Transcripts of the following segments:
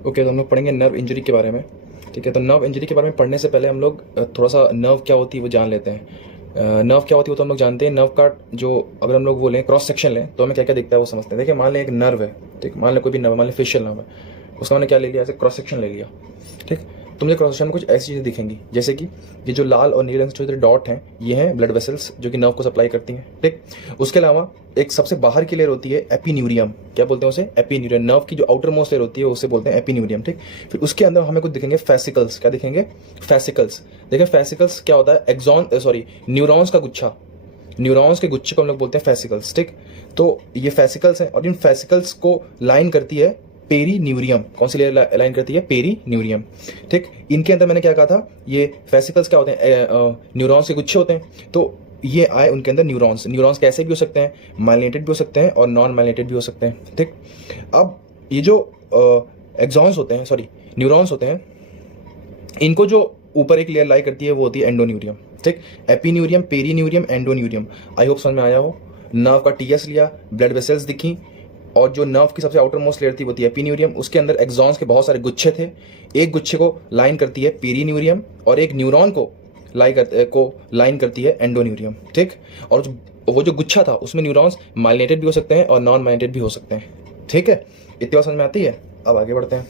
Okay, तो हम लोग पढ़ेंगे नर्व इंजरी के बारे में। ठीक है, तो नर्व इंजरी के बारे में पढ़ने से पहले हम लोग थोड़ा सा नर्व क्या होती है वो जान लेते हैं। नर्व क्या होती है वो तो हम लोग जानते हैं। नर्व का जो अगर हम लोग वो लें, क्रॉस सेक्शन लें, तो हमें क्या क्या दिखता है वो समझते हैं। देखिए, मान लें एक नर्व है, ठीक, मान लें कोई भी नर्व, मान लें फेशियल नर्व है, उसका मैंने क्या ले लिया, ऐसे क्रॉस सेक्शन ले लिया। ठीक, तो मुझे क्रॉस सेक्शन में कुछ ऐसी चीज़ें दिखेंगी जैसे कि ये जो लाल और नीले रंग से छोटे डॉट हैं, ये हैं ब्लड वेसल्स जो कि नर्व को सप्लाई करती हैं। ठीक, उसके अलावा एक सबसे बाहर की लेयर होती है एपिन्यूरियम। क्या बोलते हैं उसे? एपिन्यूरियम। नर्व की जो आउटर मोस्ट लेयर होती है उसे बोलते हैं एपिन्यूरियम। ठीक, फिर उसके अंदर हमें कुछ दिखेंगे फैसिकल्स। क्या दिखेंगे? फैसिकल्स। देखिए फैसिकल्स क्या होता है? न्यूरॉन्स का गुच्छा। न्यूरॉन्स के गुच्छे को हम लोग बोलते हैं फैसिकल्स। ठीक, तो ये फैसिकल्स हैं और इन फैसिकल्स को लाइन करती है पेरीन्यूरियम। कौन सी लेयर लाइन करती है? पेरीन्यूरियम। ठीक, इनके अंदर मैंने क्या कहा था, ये फैसिकल्स क्या होते हैं? न्यूरॉन्स के गुच्छे होते हैं। तो ये आए उनके अंदर न्यूरॉन्स। न्यूरॉन्स कैसे भी हो सकते हैं, माइलिनेटेड भी हो सकते हैं और नॉन माइलिनेटेड भी हो सकते हैं। ठीक, अब ये जो एक्सॉन्स होते हैं, सॉरी न्यूरॉन्स होते हैं, इनको जो ऊपर एक लेयर लाई करती है वो होती है एंडोन्यूरियम। ठीक, एपिन्यूरियम, पेरीन्यूरियम, एंडोन्यूरियम। आई होप समझ में आया हो। नर्व का टीएस लिया, ब्लड वेसल्स दिखी, और जो नर्व की सबसे आउटर मोस्ट लेयर थी वो थी एपिन्यूरियम। उसके अंदर एक्सॉन्स के बहुत सारे गुच्छे थे। एक गुच्छे को लाइन करती है पेरीन्यूरियम और एक न्यूरॉन को लाइन करती है एंडोन्यूरियम। ठीक, और वो जो गुच्छा था उसमें न्यूरॉन्स माइलिनेटेड भी हो सकते हैं और नॉन माइलिनेटेड भी हो सकते हैं। ठीक है, इतनी बात समझ में आती है। अब आगे बढ़ते हैं,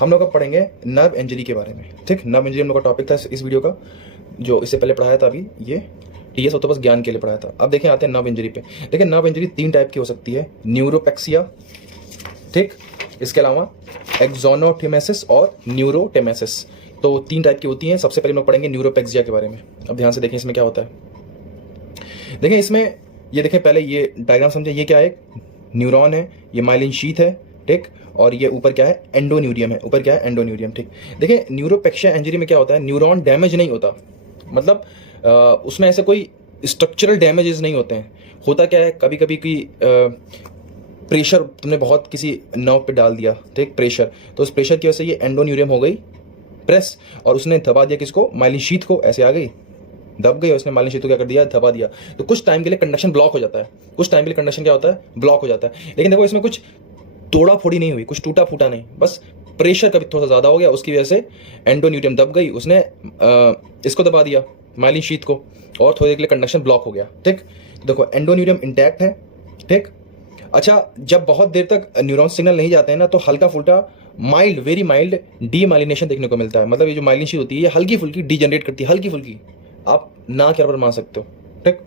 हम लोग अब पढ़ेंगे नर्व इंजरी के बारे में। ठीक, नर्व इंजरी हम लोग का टॉपिक था इस वीडियो का, जो इससे पहले पढ़ाया था। अभी ये टीएस होता बस ज्ञान के लिए पढ़ाया था। अब देखें, आते हैं नर्व इंजरी पे। देखिए, नर्व इंजरी 3 टाइप की हो सकती है। न्यूरोपेक्सिया, ठीक, इसके अलावा एक्सोनोटेमेसिस और न्यूरोटेमेसिस। तो 3 टाइप की होती हैं। सबसे पहले हम लोग पढ़ेंगे न्यूरोपेक्सिया के बारे में। अब ध्यान से देखें इसमें क्या होता है। देखें इसमें, ये देखें पहले ये डायग्राम समझे। ये क्या है? एक न्यूरॉन है, ये माइलिन शीथ है। ठीक, और ये ऊपर क्या है? एंडोन्यूरियम है। ऊपर क्या है? एंडोन्यूरियम। ठीक, देखिए न्यूरोपेक्सिया इंजरी में क्या होता है, न्यूरॉन डैमेज नहीं होता, मतलब उसमें ऐसे कोई स्ट्रक्चरल डैमेजेस नहीं होते हैं। होता क्या है, कभी कभी की प्रेशर तुमने बहुत किसी नर्व पे डाल दिया, ठीक, प्रेशर, तो उस प्रेशर की वजह से ये एंडोन्यूरियम हो गई प्रेस, और उसने दबा दिया किसको? माइलिन शीथ को। ऐसे आ गई, दब गई, और उसने माइलिन शीथ को क्या कर दिया? दबा दिया। तो कुछ टाइम के लिए कंडक्शन ब्लॉक हो जाता है। कुछ टाइम के लिए कंडक्शन क्या होता है? ब्लॉक हो जाता है। लेकिन देखो, इसमें कुछ तोड़ा फोड़ी नहीं हुई, कुछ टूटा फूटा नहीं, बस प्रेशर कभी थोड़ा सा ज्यादा हो गया, उसकी वजह से एंडोन्यूरियम दब गई, उसने इसको दबा दिया, माइलिन शीथ को, और थोड़ी देर के लिए कंडक्शन ब्लॉक हो गया। ठीक, देखो एंडोन्यूरियम इंटैक्ट है। ठीक, अच्छा, जब बहुत देर तक न्यूरॉन सिग्नल नहीं जाते हैं ना, तो हल्का फुल्का माइल्ड, वेरी माइल्ड डीमाइलिनेशन देखने को मिलता है। मतलब ये जो माइलिन शीथ होती है ये हल्की फुल्की डीजनरेट करती है, हल्की फुल्की, आप ना के बराबर मान सकते हो। ठीक,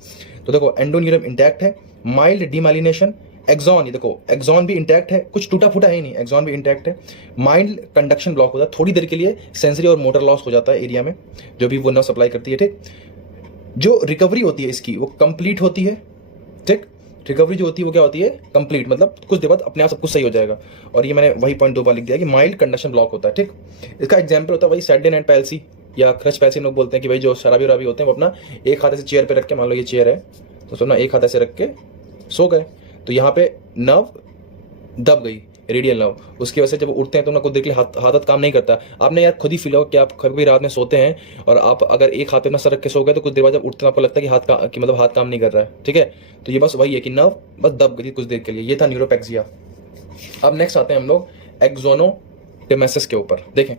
तो देखो एंडोन्यूरियम इंटैक्ट है, माइल्ड डीमाइलिनेशन। एक्सॉन, ये देखो एक्सॉन भी इंटैक्ट है, कुछ टूटा फूटा है ही नहीं, एक्सॉन भी इंटैक्ट है। माइल्ड कंडक्शन ब्लॉक होता है, थोड़ी देर के लिए सेंसरी और मोटर लॉस हो जाता है एरिया में, जो भी वो नर्व सप्लाई करती है। ठीक, जो रिकवरी होती है इसकी वो कंप्लीट होती है। ठीक, रिकवरी जो होती है वो क्या होती है? कंप्लीट, मतलब कुछ देर बाद अपने आप सब कुछ सही हो जाएगा। और ये मैंने वही पॉइंट 2 बार लिख दिया कि माइल्ड कंडक्शन ब्लॉक होता है। ठीक, इसका एग्जांपल होता है वही सैटरडे नाइट पैल्सी या क्रच पैल्सी लोग बोलते हैं कि भाई जो शराबी वराबी होते हैं वो अपना एक हाथ ऐसे चेयर पे रख के, मान लो ये चेयर है तो अपना एक हाथ ऐसे रख के सो गए, तो यहाँ पे नर्व दब गई, रेडियल नर्व, उसकी वजह से जब उठते हैं तो उनको देख के हाथ काम नहीं करता। आपने यार खुद ही फील होगा कि आप कभी रात में सोते हैं और आप अगर एक हाथ पे अपना सर रख के सो गए तो कुछ देर बाद जब उठते हैं आपको लगता है कि हाथ काम नहीं कर रहा है। ठीक है, तो ये बस वही है कि नर्व बस दब गई कुछ देर के लिए। ये था न्यूरोपेक्सिया। अब नेक्स्ट आते हैं हम लोग एक्सोनोटेमेसिस के ऊपर। देखें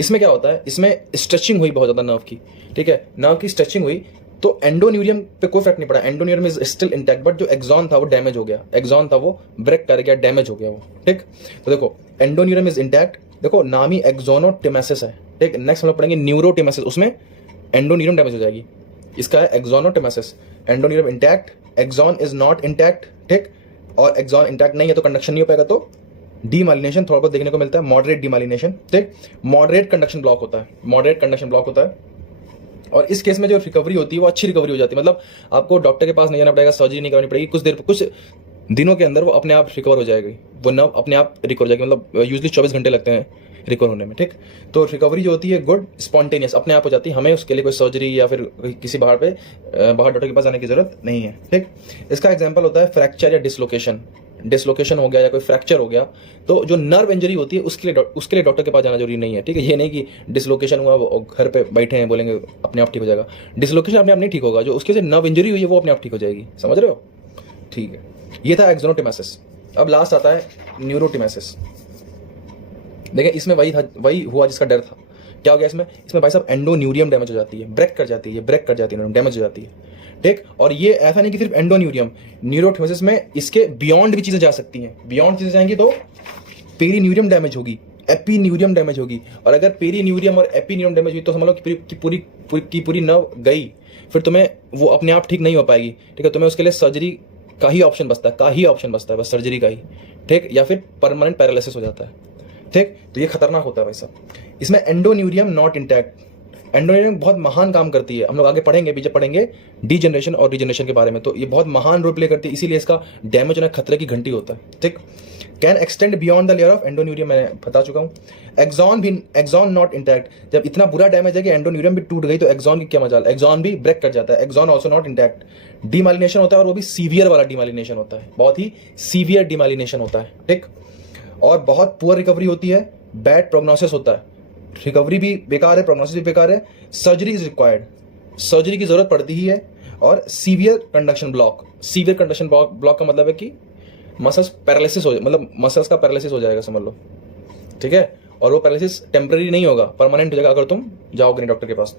इसमें क्या होता है, इसमें स्ट्रेचिंग हुई बहुत ज्यादा नर्व की। ठीक है, नर्व की स्ट्रेचिंग हुई तो एंडोन्यूरियम पे कोई फर्क नहीं पड़ा, endoneurium is still intact, but जो एक्सॉन था वो डैमेज हो गया, एक्सॉन था वो ब्रेक कर गया, डैमेज हो गया वो। ठीक, तो देखो एंडोन्यूरियम इज इंटैक्ट, देखो नाम ही एक्सोनोटेमेसिस है। ठीक, नेक्स्ट हम लोग पढ़ेंगे न्यूरोटेमेसिस, उसमें एंडोन्यूरियम डैमेज हो जाएगी। इसका है axonotmesis, endoneurium intact, axon is not intact. ठीक, और एक्सॉन इंटैक्ट नहीं है तो कंडक्शन नहीं हो पाएगा, तो डीमाइलिनेशन थोड़ा बहुत देखने को मिलता है, मॉडरेट डीमाइलिनेशन। ठीक, मॉडरेट कंडक्शन ब्लॉक होता है, मॉडरेट कंडक्शन ब्लॉक होता है। और इस केस में जो रिकवरी होती है वो अच्छी रिकवरी हो जाती है, मतलब आपको डॉक्टर के पास नहीं जाना पड़ेगा, सर्जरी नहीं करनी पड़ेगी, कुछ दिनों के अंदर वो अपने आप रिकवर हो जाएगी, वो नर्व अपने आप रिकवर हो जाएगी, मतलब यूजली 24 घंटे लगते हैं रिकवर होने में। ठीक, तो रिकवरी जो होती है गुड स्पॉन्टेनियस अपने आप हो जाती है, हमें उसके लिए कोई सर्जरी या फिर किसी बाहर डॉक्टर के पास जाने की जरूरत नहीं है। ठीक, इसका एग्जाम्पल होता है फ्रैक्चर या डिसलोकेशन। डिसलोकेशन हो गया या कोई फ्रैक्चर हो गया, तो जो नर्व इंजरी होती है उसके लिए डॉक्टर के पास जाना जरूरी नहीं है। ठीक है, ये नहीं कि डिसलोकेशन हुआ वो घर पे बैठे हैं बोलेंगे अपने आप ठीक हो जाएगा, डिसलोकेशन अपने आप नहीं ठीक होगा, जो उसके से नर्व इंजरी हुई है वो अपने आप ठीक हो जाएगी। समझ रहे हो? ठीक है, ये था एक्सोनोटेमेसिस। अब लास्ट आता है न्यूरोटेमेसिस। देखिए इसमें वही हुआ जिसका डर था। क्या हो गया इसमें भाई साहब एंडोन्यूरियम डैमेज हो जाती है, ब्रेक कर जाती है, डैमेज हो जाती है। ठीक, और ये ऐसा नहीं कि सिर्फ एंडोन्यूरियम, न्यूरोथियोसिस में इसके बियॉन्ड भी चीजें जा सकती हैं। बियॉन्ड चीजें जाएंगी तो पेरीन्यूरियम डैमेज होगी, एपीन्यूरियम डैमेज होगी, और अगर पेरीन्यूरियम और एपीन्यूरियम डैमेज हुई तो समझ लो कि पूरी नर्व गई, फिर तुम्हें वो अपने आप ठीक नहीं हो पाएगी। ठीक है, तुम्हें उसके लिए सर्जरी का ही ऑप्शन बचता है, बस सर्जरी का ही। ठीक, या फिर परमानेंट पैरालिसिस हो जाता है। ठीक, तो ये खतरनाक होता है भाई साहब। इसमें एंडोन्यूरियम नॉट इंटैक्ट, एंडोन्यूरियम बहुत महान काम करती है। हम लोग आगे पढ़ेंगे, जब पढ़ेंगे डीजनरेशन और रीजनरेशन के बारे में, तो ये बहुत महान रोल प्ले करती है, इसीलिए इसका डैमेज होना खतरे की घंटी होता है। ठीक, can extend beyond the layer of endoneurium, मैं बता चुका हूं। एक्सॉन नॉट इंटैक्ट, जब इतना बुरा डैमेज है कि एंडोन्यूरियम भी टूट गई तो एक्सॉन की क्या मजाल, एक्सॉन भी ब्रेक कर जाता है, axon also not intact. Demyelination होता है और वो भी सीवियर वाला डीमाइलिनेशन होता है, बहुत ही सीवियर डीमाइलिनेशन होता है। ठीक, और बहुत पुअर रिकवरी होती है, बैड प्रोग्नोसिस होता है, रिकवरी भी बेकार है, प्रोग्नोसिस भी बेकार है। सर्जरी इज रिक्वायर्ड, सर्जरी की जरूरत पड़ती ही है। और severe conduction block, severe conduction block का मतलब है कि मसल्स पैरालिसिस हो, मतलब मसल्स का पैरालिसिस हो जाएगा समझ लो। ठीक है, और वो पैरालिसिस टेम्पररी नहीं होगा, परमानेंट हो जाएगा अगर तुम जाओगे नहीं डॉक्टर के पास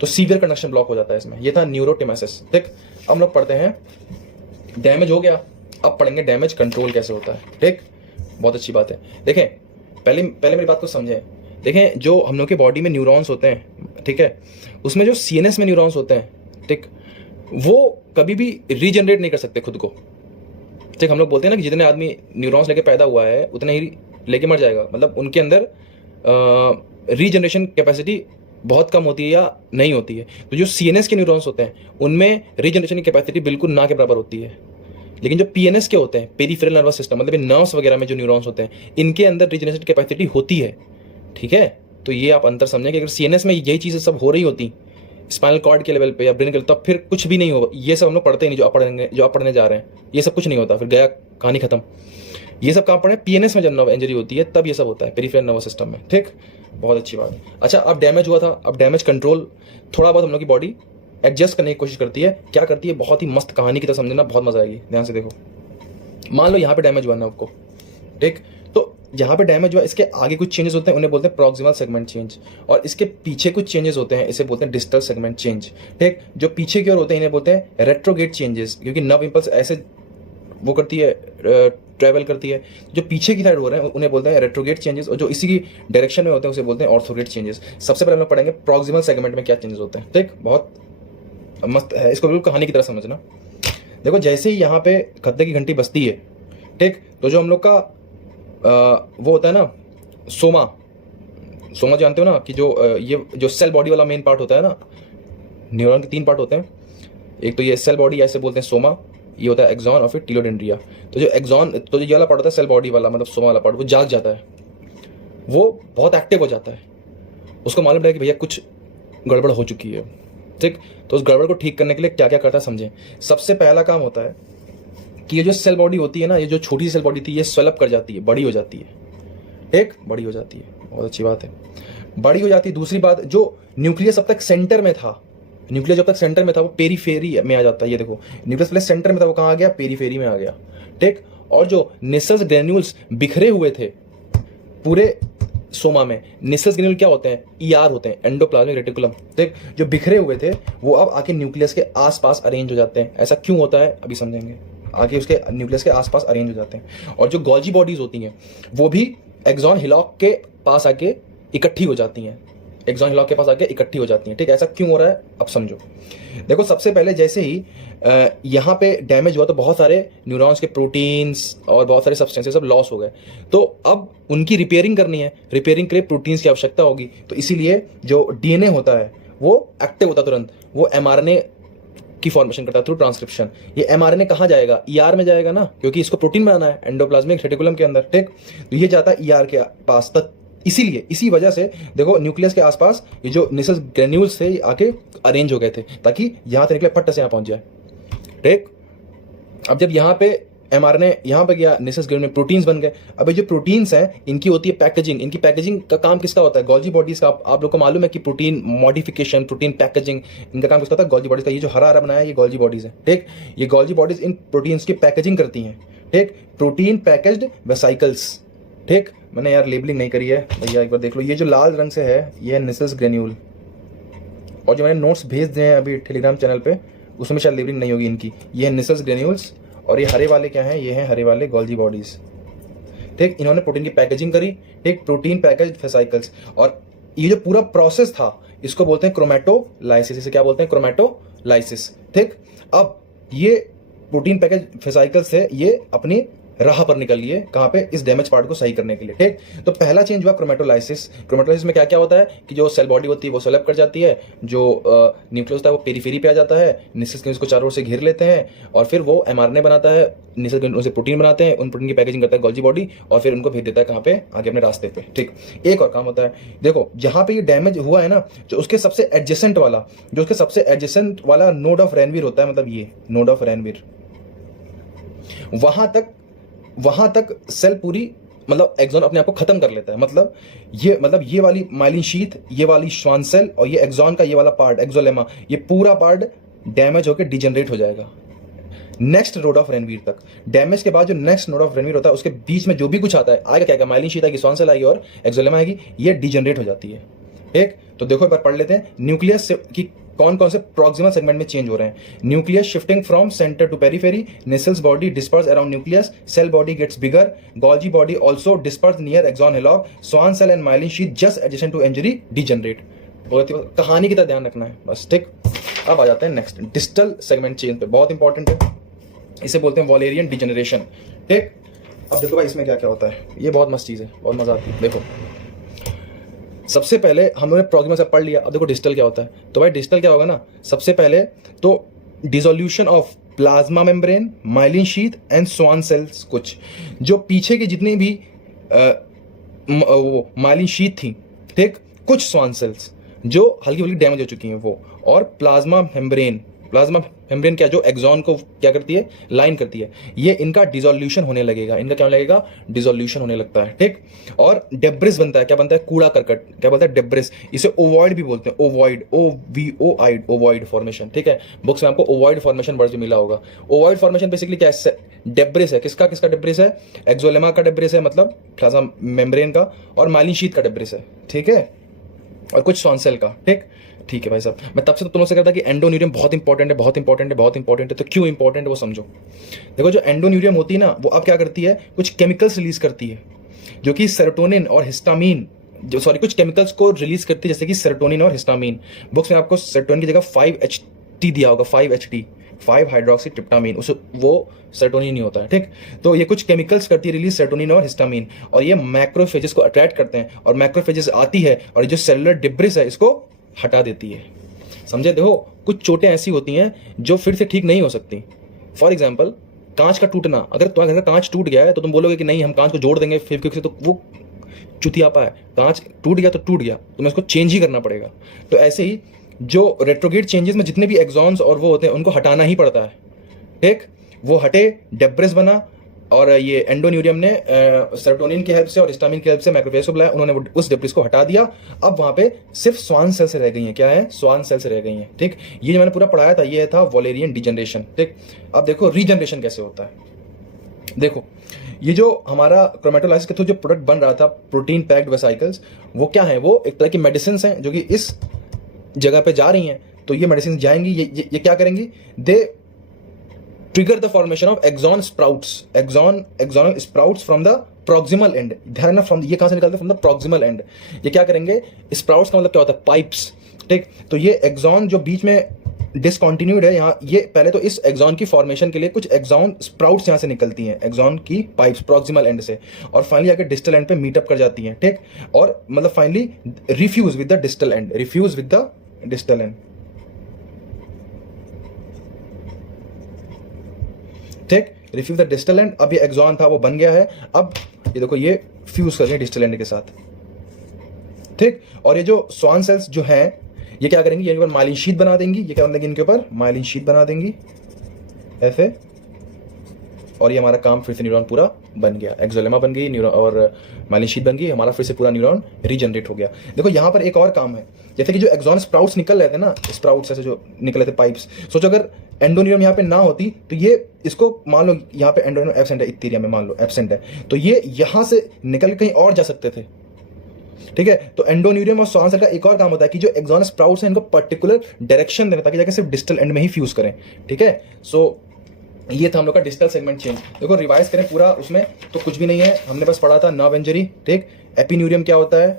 तो सीवियर कंडक्शन ब्लॉक हो जाता है इसमें। ये था न्यूरोटिमेसिस। ठीक, अब हम लोग पढ़ते हैं, डैमेज हो गया, अब पढ़ेंगे डैमेज कंट्रोल कैसे होता है। ठीक, बहुत अच्छी बात है। देखें, पहले मेरी बात को समझें। देखें, जो हम लोग के बॉडी में न्यूरॉन्स होते हैं, ठीक है, उसमें जो सीएनएस में न्यूरॉन्स होते हैं, ठीक, वो कभी भी रीजनरेट नहीं कर सकते खुद को। ठीक, हम लोग बोलते हैं ना कि जितने आदमी न्यूरॉन्स लेके पैदा हुआ है उतने ही लेके मर जाएगा, मतलब उनके अंदर रीजनरेशन कैपेसिटी बहुत कम होती है या नहीं होती है। तो जो सीएनएस के न्यूरॉन्स होते हैं उनमें रीजनरेशन की कैपेसिटी बिल्कुल ना के बराबर होती है। लेकिन जो पीएनएस के होते हैं, पेरिफेरल नर्वस सिस्टम, मतलब नर्व्स वगैरह में जो न्यूरॉन्स होते हैं, इनके अंदर रीजनरेशन कैपेसिटी होती है। ठीक है, तो ये आप अंतर समझें कि अगर सीएनएस में यही चीजें सब हो रही होती स्पाइनल कॉर्ड के लेवल पे या ब्रेन के लेवल, तब फिर कुछ भी नहीं होगा। ये सब हम लोग पढ़ते ही नहीं, जो आप पढ़ने जा रहे हैं, ये सब कुछ नहीं होता, फिर गया कहानी खत्म। ये सब कहाँ पढ़े, पीएनएस में जब नर्व इंजरी होती है तब ये सब होता है, पेरिफेरल नर्वस सिस्टम में। ठीक, बहुत अच्छी बात है। अच्छा, अब डैमेज हुआ था, अब डैमेज कंट्रोल थोड़ा बहुत हम लोग की बॉडी एडजस्ट करने की कोशिश करती है। क्या करती है, बहुत ही मस्त कहानी की तरह समझना, बहुत मजा आएगी, ध्यान से देखो। मान लो यहाँ पे डैमेज हुआ नर्व को, ठीक, तो यहाँ पे डैमेज हुआ, इसके आगे कुछ चेंजेस होते हैं, उन्हें बोलते हैं प्रॉक्सिमल सेगमेंट चेंज, और इसके पीछे कुछ चेंजेस होते हैं, इसे बोलते हैं डिस्टल सेगमेंट चेंज। ठीक, जो पीछे की ओर होते हैं इन्हें बोलते हैं रेट्रोगेट चेंजेस, क्योंकि नर्व इंपल्स ऐसे वो करती है, ट्रेवल करती है। जो पीछे की साइड हो रहे हैं उन्हें बोलते हैं रेट्रोगेट चेंजेस, और जो इसी की डायरेक्शन में होते हैं उसे बोलते हैं ऑर्थोगेट चेंजेस। सबसे पहले हम लोग पढ़ेंगे प्रॉक्सिमल सेगमेंट में क्या चेंजेस होते हैं। ठीक, बहुत मस्त है, इसको बिल्कुल कहानी की तरह समझना। देखो, जैसे ही यहाँ पे खतरे की घंटी बजती है, ठीक, तो जो हम लोग का वो होता है ना, सोमा जानते हो ना, कि जो ये जो सेल बॉडी वाला मेन पार्ट होता है ना, न्यूरॉन के 3 पार्ट होते हैं। एक तो ये सेल बॉडी, ऐसे बोलते हैं सोमा, ये होता है एक्सॉन और फिर टीलोडेंड्रिया। तो जो एक्सॉन, तो जो ये वाला पार्ट होता है सेल बॉडी वाला, मतलब सोमा वाला पार्ट, वो जाग जाता है, वो बहुत एक्टिव हो जाता है। उसको मालूम है कि भैया कुछ गड़बड़ हो चुकी है। ठीक, तो उस गड़बड़ को ठीक करने के लिए क्या क्या करता है समझें। सबसे पहला काम होता है कि ये जो सेल बॉडी होती है ना, ये जो छोटी सी सेल बॉडी थी, ये स्वेलअप कर जाती है, बड़ी हो जाती है। ठीक, बड़ी हो जाती है, बहुत अच्छी बात है, बड़ी हो जाती है। दूसरी बात, जो न्यूक्लियस अब तक सेंटर में था, न्यूक्लियस जब तक सेंटर में था वो पेरीफेरी में आ जाता है। ये देखो, न्यूक्लियस पहले सेंटर में था, वो कहाँ आ गया, पेरीफेरी में आ गया। ठीक, और जो निसल्स ग्रेन्यूल्स बिखरे हुए थे पूरे सोमा में, निसल्स ग्रेन्यूल क्या होते हैं, ईआर होते हैं, एंडोप्लाज्मिक रेटिकुलम। ठीक, जो बिखरे हुए थे वो अब आके न्यूक्लियस के आसपास अरेंज हो जाते हैं। ऐसा क्यों होता है अभी समझेंगे, आगे उसके न्यूक्लियस के आसपास अरेंज हो जाते हैं। और जो गॉल्जी बॉडीज होती हैं वो भी एक्सॉन हिलॉक के पास आके इकट्ठी हो जाती हैं, एक्सॉन हिलॉक के पास आके इकट्ठी हो जाती हैं। ठीक, ऐसा क्यों हो रहा है अब समझो। देखो, सबसे पहले जैसे ही यहाँ पे डैमेज हुआ तो बहुत सारे न्यूरॉन्स के प्रोटीन्स और बहुत सारे सब्सटेंसेस सब लॉस हो गए। तो अब उनकी रिपेयरिंग करनी है, रिपेयरिंग के लिए प्रोटीन्स की आवश्यकता होगी। तो इसीलिए जो डीएनए होता है वो एक्टिव होता है तुरंत, वो एमआरएनए की फॉर्मेशन करता है थ्रू ट्रांसक्रिप्शन। ये एमआरएनए कहाँ जाएगा, ईआर में जाएगा ना, क्योंकि इसको प्रोटीन बनाना है एंडोप्लाज्मिक रेटिकुलम के अंदर। ठीक, तो ये जाता है ईआर के पास। इसीलिए इसी वजह से देखो, न्यूक्लियस के आसपास ये जो निसल्स ग्रेन्यूल्स थे आके अरेंज हो गए थे, ताकि यहां से निकले फट से यहां पहुंच जाए। ठीक, अब जब यहाँ पे एमआरएनए यहाँ पे गया, निसल्स ग्रेन्यूल में प्रोटीन्स बन गए। अब ये जो प्रोटीन्स हैं इनकी होती है पैकेजिंग। इनकी पैकेजिंग का काम किसका होता है, गॉल्जी बॉडीज का। आप लोग को मालूम है कि प्रोटीन मॉडिफिकेशन, प्रोटीन पैकेजिंग, इनका काम किसका होता है, गॉल्जी बॉडीज का। ये जो हरा हरा बनाया है ये गॉल्जी बॉडीज है। ठीक, ये गॉल्जी बॉडीज इन प्रोटीन्स की पैकेजिंग करती हैं। ठीक, प्रोटीन पैकेज्ड वेसाइकल्स। ठीक, मैंने यार लेबलिंग नहीं करी है भैया, एक बार देख लो। ये जो लाल रंग से है ये है निसल्स ग्रेन्यूल, और जो मैंने नोट्स भेज दिए हैं अभी टेलीग्राम चैनल पे उसमें शायद लेबलिंग नहीं होगी इनकी। ये है निसल्स ग्रेन्यूल्स, और ये हरे वाले क्या हैं, ये हैं हरे वाले गोल्जी बॉडीज। ठीक, इन्होंने प्रोटीन की पैकेजिंग करी, ठीक, प्रोटीन पैकेज वेसाइकल्स, और ये जो पूरा प्रोसेस था इसको बोलते हैं क्रोमेटोलाइसिस। इसे क्या बोलते हैं, क्रोमेटोलाइसिस। ठीक, अब ये प्रोटीन पैकेज वेसाइकल से ये अपनी राह पर निकल लिए, कहाँ पे, इस डैमेज पार्ट को सही करने के लिए। ठीक, तो पहला चेंज हुआ क्रोमेटोलाइसिस। क्रोमेटोलाइसिस में क्या क्या होता है कि जो सेल बॉडी होती है वो सेल अप कर जाती है, जो न्यूक्लियस होता है वो पेरीफेरी पे आ जाता है, निसल्स ग्रेन्यूल्स को चारों ओर से घेर लेते हैं, और फिर वो एमआरएनए बनाता है, निसल्स ग्रेन्यूल्स से प्रोटीन बनाते हैं, उन प्रोटीन की पैकेजिंग करता है गोल्जी बॉडी, और फिर उनको भेज देता है कहाँ पे, आगे अपने रास्ते पे। ठीक, एक और काम होता है, देखो जहाँ पे ये डैमेज हुआ है ना, जो उसके सबसे एडजेसेंट वाला नोड ऑफ रेनवीर होता है, मतलब ये नोड ऑफ रेनवीर, वहां तक सेल पूरी, मतलब एक्सॉन अपने आप को खत्म कर लेता है। मतलब ये वाली माइलिन शीथ, ये वाली श्वान सेल, और ये एक्सॉन का ये वाला पार्ट एक्सोलेमा, ये पूरा पार्ट डैमेज होकर डिजेनरेट हो जाएगा नेक्स्ट नोड ऑफ रेनवीर तक। डैमेज के बाद जो नेक्स्ट नोड ऑफ रेनवीर होता है उसके बीच में जो भी कुछ आता है आएगा क्या, माइलिन शीथ आएगी, श्वान सेल आएगी और एक्सोलेमा आएगी, ये डिजेनरेट हो जाती है। ठीक, तो देखो एक बार पढ़ लेते हैं न्यूक्लियस की कौन कौन से प्रॉक्सिमल सेगमेंट में चेंज हो रहे हैं। Nucleus shifting from centre to periphery, Nissl's body disperse around nucleus, cell body gets bigger, Golgi body also disperse near axon hillock, Schwann cell and myelin sheath just adjacent to injury degenerate. कहानी की तरह ध्यान रखना है बस। ठीक, अब आ जाते हैं नेक्स्ट डिस्टल सेगमेंट चेंज पे, बहुत इंपॉर्टेंट है, इसे बोलते हैं वॉलेरियन डिजेनरेशन। ठीक, अब देखो भाई इसमें क्या क्या होता है, ये बहुत मस्त चीज है, बहुत मजा आती है। देखो सबसे पहले हमने प्रॉक्सिमल से पढ़ लिया, अब देखो डिस्टल क्या होता है। तो भाई डिस्टल क्या होगा ना, सबसे पहले तो dissolution of plasma membrane, myelin sheath and Schwann cells, कुछ जो पीछे की जितनी भी माइलिन शीथ थी, ठीक, कुछ स्वान सेल्स जो हल्की हल्की डैमेज हो चुकी हैं वो, और प्लाज्मा मेम्ब्रेन क्या, जो एक्सॉन को क्या करती है, लाइन करती है, ये इनका डिसोल्यूशन होने लगेगा। इनका क्या होने लगेगा, डिसोल्यूशन होने लगता है। ठीक, और डेब्रिस बनता है, क्या बनता है, कूड़ा करकट, क्या बोलता है, डेब्रिस। इसे ओवॉइड भी बोलते हैं, ओवॉइड, OVOID, ओवॉइड फॉर्मेशन। ठीक है, बुक्स में आपको ओवॉइड फॉर्मेशन वर्ड भी मिला होगा। ओवॉइड फॉर्मेशन बेसिकली क्या है, डेब्रिस है, किसका डेब्रिस है, एक्सोलेमा का डेब्रिस है, मतलब प्लाज्मा मेम्ब्रेन का, और माइलिन शीथ का डेब्रिस है। ठीक है, और कुछ स्वान सेल का। ठीक है भाई साहब, मैं तब से तो तुम लोग से कहता कि एंडोन्यूरियम बहुत इंपॉर्टेंट है। तो क्यों इंपॉर्टेंट है वो समझो। देखो जो एंडोन्यूरियम होती है ना, वो अब क्या करती है, कुछ केमिकल्स रिलीज करती है, जो कि सेरोटोनिन और हिस्टामीन, कुछ केमिकल्स को रिलीज करती है, जैसे कि सेरोटोनिन और हिस्टामीन। बुक्स में आपको सेरोटोनिन की जगह 5-HT दिया होगा, 5-HT, 5-हाइड्रोक्सीट्रिप्टामीन, उसे वो सेरोटोनिन नहीं होता है। ठीक, तो ये कुछ केमिकल्स करती है रिलीज, सेरोटोनिन और हिस्टामीन, और ये मैक्रोफेजेस को अट्रैक्ट करते हैं, और मैक्रोफेजेस आती है और जो सेलुलर डिब्रिस है इसको हटा देती है। समझे, देखो कुछ चोटें ऐसी होती हैं जो फिर से ठीक नहीं हो सकती। फॉर एग्जाम्पल कांच का टूटना, अगर तुम्हारे घर का कांच टूट गया है तो तुम बोलोगे कि नहीं हम कांच को जोड़ देंगे फेविक्विक से, तो वो चुतियापा है। कांच टूट गया तो टूट गया, तुम्हें उसको चेंज ही करना पड़ेगा। तो ऐसे ही जो रेट्रोग्रेड चेंजेस में जितने भी एक्सॉन्स और वो होते हैं उनको हटाना ही पड़ता है। ठीक, वो हटे, डेब्रिस बना, और ये एंडोन्यूरियम ने सेरोटोनिन की हेल्प से और हिस्टामिन की हेल्प से मैक्रोफेज को बुलाया, उन्होंने उस डेब्रिस को हटा दिया। अब वहां पे सिर्फ स्वान सेल से रह गई हैं, क्या है, स्वान सेल से रह गई हैं। ठीक, ये जो मैंने पूरा पढ़ाया था ये था वॉलेरियन डिजेनरेशन। ठीक, अब देखो रीजनरेशन कैसे होता है। देखो ये जो हमारा क्रोमेटोलाइसिस के थ्रू जो प्रोडक्ट बन रहा था, प्रोटीन पैक्ड वेसाइकल्स, वो क्या है, वो एक तरह की मेडिसिन हैं जो कि इस जगह पे जा रही हैं। तो ये मेडिसिन जाएंगी, ये क्या करेंगी, they trigger the formation of axon sprouts from the proximal end. ध्यान रखना, फ्रॉम, ये कहां से निकलते हैं, फ्रॉम द प्रॉक्सिमल एंड। ये क्या करेंगे, स्प्राउट्स का मतलब क्या होता है, पाइप्स। ठीक, तो ये एक्सॉन जो बीच में डिसकंटिन्यूड है यहाँ, ये पहले तो इस एक्सॉन की फॉर्मेशन के लिए कुछ एक्सॉन स्प्राउट्स यहाँ से निकलती हैं, एक्सॉन की पाइप्स प्रॉक्सिमल एंड से, और फाइनली आके डिस्टल एंड पे मीटअप कर जाती हैं। ठीक, और मतलब finally refuse with the distal end, ठीक, रिफ्यूज द डिस्टल एंड। अब ये एक्सॉन था वो बन गया है, अब ये देखो ये फ्यूज कर रहे हैं डिस्टल एंड के साथ। ठीक, और ये जो स्वान सेल्स जो हैं ये क्या करेंगी, ये इनके ऊपर माइलिन शीथ बना देंगी, ये क्या बना देंगी, इनके ऊपर माइलिन शीथ बना देंगी ऐसे, और ये हमारा काम फिर से न्यूरॉन पूरा बन गया, एक्सोलेमा बन गई न्यूरॉन और माइलिन शीथ बन गई, हमारा फिर से पूरा न्यूरॉन रीजनरेट हो गया। देखो यहाँ पर एक और काम है, जैसे कि जो एक्सॉन स्प्राउट्स निकल रहे थे ना, स्प्राउट्स ऐसे जो निकल रहे थे पाइप्स, सोचो अगर एंडोन्यूरियम यहाँ पे ना होती तो ये इसको मान लो यहाँ पे एंडोन्यूरियम एब्सेंट है, इथीरियम में मान लो एब्सेंट है, तो ये यहाँ से निकल के कहीं और जा सकते थे। ठीक है, तो एंडोन्यूरियम और श्वान सेल का एक और काम होता है कि जो एक्सॉन स्प्राउट्स हैं इनको पर्टिकुलर डायरेक्शन देना ताकि जाके सिर्फ डिस्टल एंड में ही फ्यूज करें। ठीक है, सो ये था हम लोग का डिस्टल सेगमेंट चेंज। देखो रिवाइज करें पूरा, उसमें तो कुछ भी नहीं है, हमने बस पढ़ा था नर्व इंजरी। ठीक, एपिन्यूरियम क्या होता है,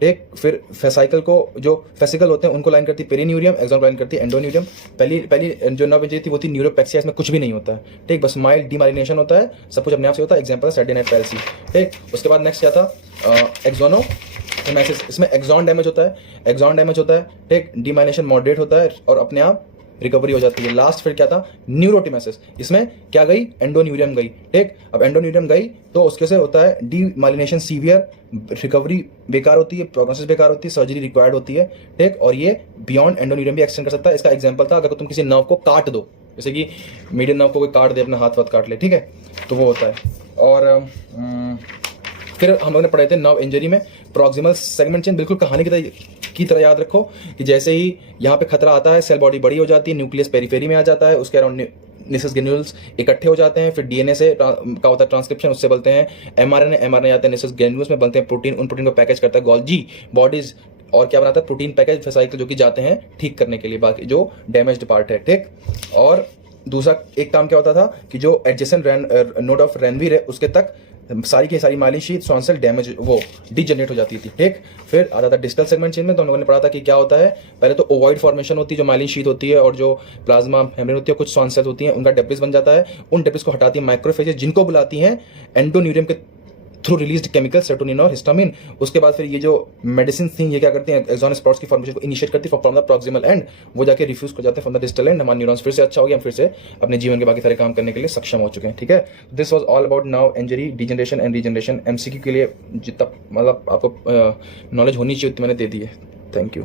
ठीक, फिर फेसाइकल को जो फेसिकल होते हैं उनको लाइन करती है पेरिन्यूरियम, एक्सॉन को लाइन करती है एंडोन्यूरियम। पहली जो नर्व इंजरी थी वो थी न्यूरोपेक्सिया, इसमें कुछ भी नहीं होता है। ठीक, बस माइल्ड डीमाइलिनेशन होता है, सब कुछ अपने आप से होता है, एग्जांपल सैटर्डे पैल्सी। ठीक, उसके बाद नेक्स्ट क्या था, एक्सोनो हेमेसिस, इसमें एक्सॉन डैमेज होता है, एक्सॉन डैमेज होता है। ठीक, डीमाइलिनेशन मॉडरेट होता है और अपने आप रिकवरी हो जाती है। लास्ट फिर क्या था, न्यूरोटिमेसिस, इसमें क्या गई, एंडोन्यूरियम गई। ठीक, अब एंडोन्यूरियम गई तो उसके से होता है डीमाइलिनेशन सीवियर, रिकवरी बेकार होती है, प्रोग्नोसिस बेकार होती है, सर्जरी रिक्वायर्ड होती है। ठीक, और ये बियॉन्ड एंडोन्यूरियम भी एक्सटेंड कर सकता है। इसका एग्जांपल था अगर तुम किसी नर्व को काट दो, जैसे कि मीडियन नर्व को कोई काट दे, अपना हाथ वाथ काट ले, ठीक है, तो वो होता है। और फिर हम लोगों ने पढ़े थे नर्व इंजरी में प्रॉक्सिमल सेगमेंट चेंज, बिल्कुल कहानी की तरह याद रखो कि जैसे ही यहाँ पे खतरा आता है सेल बॉडी बड़ी हो जाती है, न्यूक्लियस पेरिफेरी में आ जाता है, उसके अराउंड निसस ग्रेन्यूल्स इकट्ठे हो जाते हैं, फिर डीएनए से का होता है ट्रांसक्रिप्शन, उससे बनते हैं एमआरएनए आते हैं निसस ग्रेन्यूल्स में, बनते हैं प्रोटीन, उन प्रोटीन को पैकेज करता है गोल्जी बॉडीज, और क्या बनाता है, प्रोटीन पैकेज फेसाइकल, जो कि जाते हैं ठीक करने के लिए बाकी जो डैमेज्ड पार्ट है। ठीक, और दूसरा एक काम क्या होता था कि जो एडजेसेंट नोड ऑफ रेनवीर है उसके तक सारी की सारी myelin sheath Schwann cell damage वो डिजनरेट हो जाती थी। ठीक, फिर आता था डिस्टल सेगमेंट चेंज में, तो हम लोगों ने पढ़ा था कि क्या होता है, पहले तो ओवॉइड फॉर्मेशन होती है जो माइलिन शीथ होती है और जो प्लाज्मा मेम्ब्रेन होती है, कुछ श्वान सेल होती हैं उनका डेब्रिस बन जाता है, उन डेब्रिस को हटाती है माइक्रोफेजेस जिनको बुलाती हैं एंडोन्यूरियम के थ्रू रिलीज्ड केमिकल सेरोटोनिन और हिस्टामिन। उसके बाद फिर ये जो मेडिसिन थी ये क्या करती हैं, एक्सॉन स्पॉट्स की फॉर्मेशन को इनिशिएट करती है फ्रॉम द प्रॉक्सिमल एंड, वो जाके रिफ्यूज कर जाते हैं फ्रॉम द डिस्टल एंड। हमारे न्यूरॉन्स फिर से अच्छा हो गया, हम फिर से अपने जीवन के बाकी सारे काम करने के लिए सक्षम हो चुके हैं। ठीक है, this was all about now injury, degeneration and regeneration. MCQ के लिए जितना मतलब आपको नॉलेज होनी चाहिए उतनी मैंने दे दी है। Thank you.